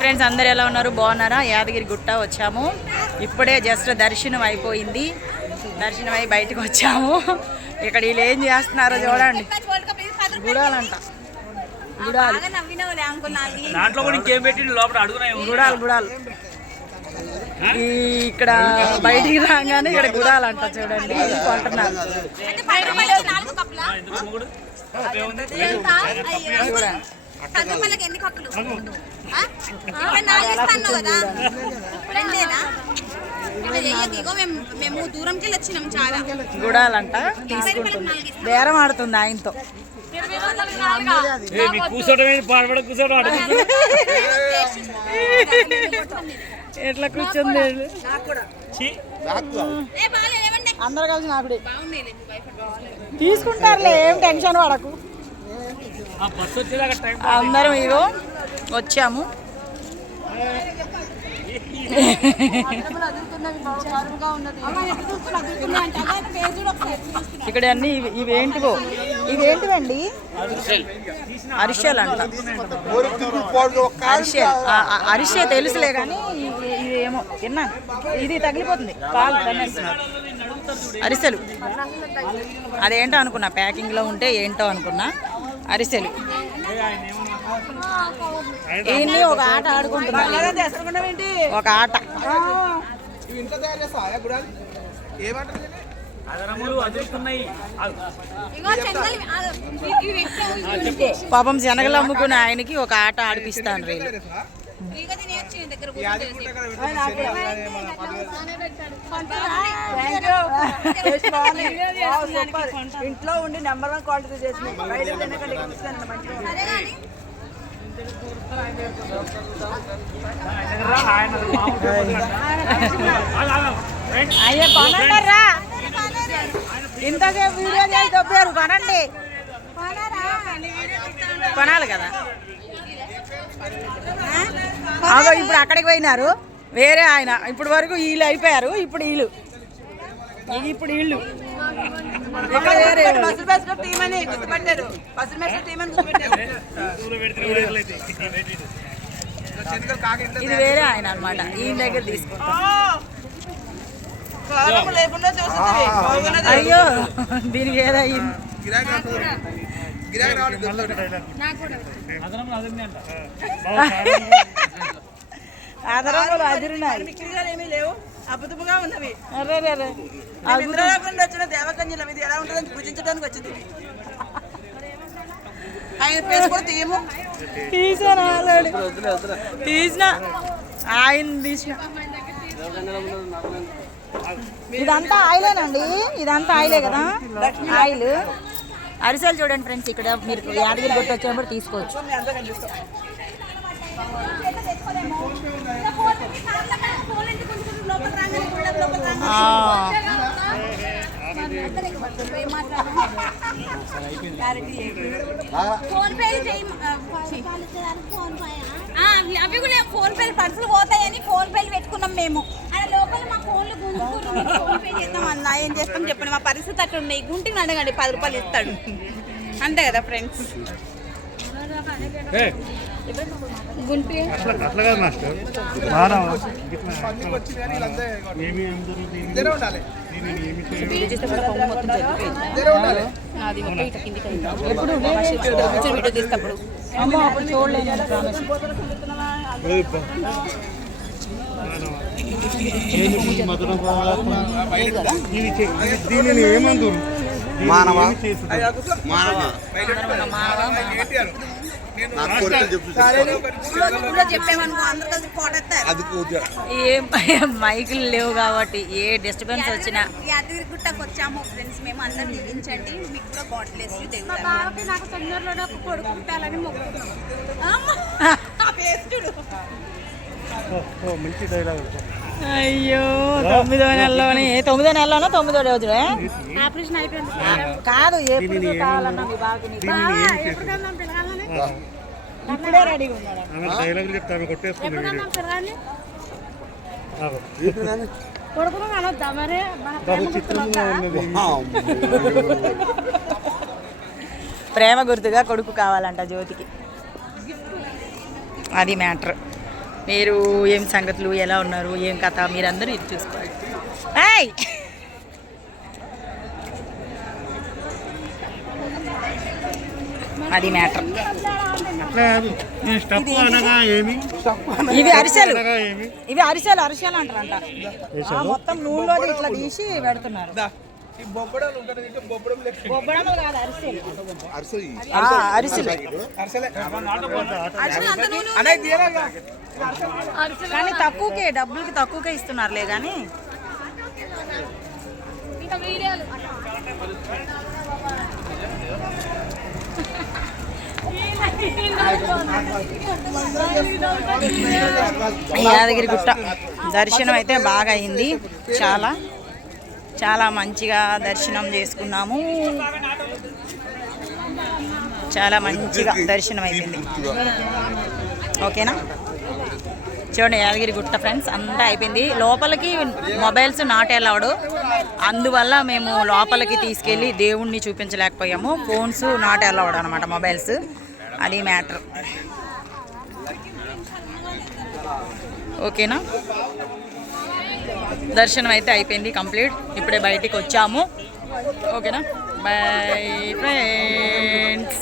Friends అందరు ఎలా ఉన్నారు? బాగున్నారా? యాదగిరి గుట్ట వచ్చాము. ఇప్పుడే జస్ట్ దర్శనం అయిపోయింది. దర్శనం అయి బయటకు వచ్చాము. ఇక్కడ వీళ్ళు ఏం చేస్తున్నారో చూడండి. గుడాలంట. గుడాలు. దాంట్లో కూడా ఇంకేం పెట్టిండు? లోపల అడుగునాయి గుడాలు గుడాలు. ఈ ఇక్కడ బయటికి రాగానే ఇక్కడ గుడాలంట చూడండి. ఇది కొంటున్నారు మేము దూరంకి వచ్చినాం చాలా. గుడాలంట? తీసుకుంటుంది. బేరం ఆడుతుంది ఆయనతో. ఏంటి? పాడబడ అడుగు ఎట్లా కూర్చుంది? అందరు కలిసి భయపడ తీసుకుంటారులే ఏం టెన్షన్ పడకు. ఆ బస్సు వచ్చేదాకా టైం అందరం ఇగో వచ్చాము. ఇక్కడ అన్ని ఇవి- ఇవేంటివో ఇవేంటివండి అరిసెలు అంట. అరిసె తెలుసులే కానీ ఇదేమో విన్నా ఇది తగిలిపోతుంది. కాలు అరిసెలు. అదేంటో అనుకున్నా. ప్యాకింగ్లో ఉంటే ఏంటో అనుకున్నా. అరిసెలు. దీన్ని ఒక ఆట ఆడుకుంటున్నాను ఒక ఆట. పాపం శనగలు అమ్ముకునే ఆయనకి ఒక ఆట ఆడిపిస్తాను రేలు. దగ్గర ఇంట్లో ఉండి నెంబర్ వన్ క్వాలిటీ చేసిన బయట అయ్యే కొనంటారా ఇంతసేపు వీడియో చేసి దొబ్బారు కొనండి. కొనాలి కదా. అదో ఇప్పుడు అక్కడికి పోయినారు. వేరే ఆయన. ఇప్పుడు వరకు వీళ్ళు అయిపోయారు ఇప్పుడు వీళ్ళు. ఇక ఇప్పుడు వేసుకున్న టీం అని గుర్తుపట్టారు టీం అని గుర్తుపెట్టారు. ఇది వేరే ఆయన అన్నమాట ఈయన దగ్గర తీసుకుంటాం. అయ్యో దీనికి ఏదో అయ్యింది అదరములు అదిరినాయి మిక్కిలిగా ఏమీ లేవు అద్భుతముగా ఉన్నవి. అరే రే రే. మేము ఇంద్రలోకం నుండి వచ్చిన దేవకన్యలం ఇది ఎలా ఉంటుందని పూజించడానికి వచ్చింది. ఆయన పేరు కూడా తీయము. తీసాను ఆల్రెడీ. తీసిన. ఆయన తీసిన. ఇదంతా ఆయిలేనండి. ఇదంతా ఆయిలే కదా. ఆయిల్. అరిసెలు చూడండి ఫ్రెండ్స్ ఇక్కడ మీరు యాదగిరి గుట్ట వచ్చినప్పుడు తీసుకోవచ్చు. అవి- కూడా ఫోన్ పే పర్సులు పోతాయని ఫోన్ పేలు పెట్టుకున్నాం మేము. అలా లోపల మా ఫోన్లు ఫోన్ పే చేస్తాం అన్నా. ఏం చేస్తాం చెప్పండి. మా పరిస్థితి అట్లా ఉన్నాయి గుంటిని అడగండి. పది రూపాయలు ఇస్తాడు. అంతే కదా ఫ్రెండ్స్? అట్లా కాదు మాస్టర్. మానవ ఏమి. దీనిని ఏమందు మానవ? అందరం ఉన్న ఏ మైకులు లేవు కాబట్టి ఏ డిస్టర్బెన్స్ వచ్చినా. యాదగిరి గుట్టకు వచ్చాము ఫ్రెండ్స్ మేము అందరు దిగించండి మీకు కూడా బాటిల్ వేసి మా బావకి నాకు తొందరలోనే ఒక కొడుకు పుట్టాలని మొక్కుతున్నాం. మంచి డైలాగ్ అయ్యో తొమ్మిదో నెలలోనే తొమ్మిదో నెలలోనో? తొమ్మిదో ఆపరేషన్ అయిపోయింది. కాదు ఎప్పుడు కావాలన్నా మీ ఇప్పుడే రెడీగా ఉన్నాడు? కొడుకును అనొద్దా మరి? ప్రేమ గుర్తుగా కొడుకు కావాలంట జ్యోతికి. అది మ్యాటర్. మీరు ఏం సంగతులు ఎలా ఉన్నారు ఏం కథ మీరందరూ ఇది చూసుకోవాలి. ఏయ్! అది మ్యాటర్. స్టప్ అనగా ఏమి? ఇవి అరిసెలు. ఇవి అరిసెలు అరిసెలు అంటారంట. మొత్తం నూనెలో ఇట్లా తీసి పెడుతున్నారు. కానీ తక్కువకే డబ్బులకి తక్కువకే ఇస్తున్నారులే కానీ. యాదగిరి గుట్ట. దర్శనం అయితే బాగా అయింది. చాలా. చాలా మంచిగా దర్శనం చేసుకున్నాము. చాలా మంచిగా దర్శనం అయిపోయింది. ఓకేనా? చూడండి యాదగిరి గుట్ట ఫ్రెండ్స్ అంతా అయిపోయింది. లోపలికి మొబైల్స్ నాట్ అలౌడ్ అందువల్ల మేము లోపలికి తీసుకెళ్ళి దేవుణ్ణి చూపించలేకపోయాము. ఫోన్స్ నాట్ అలౌడ్ అనమాట మొబైల్స్. అది మ్యాటర్. ఓకేనా? దర్శనం అయితే అయిపోయింది కంప్లీట్. ఇప్పుడే బయటికి వచ్చాము. ఓకేనా? Bye friends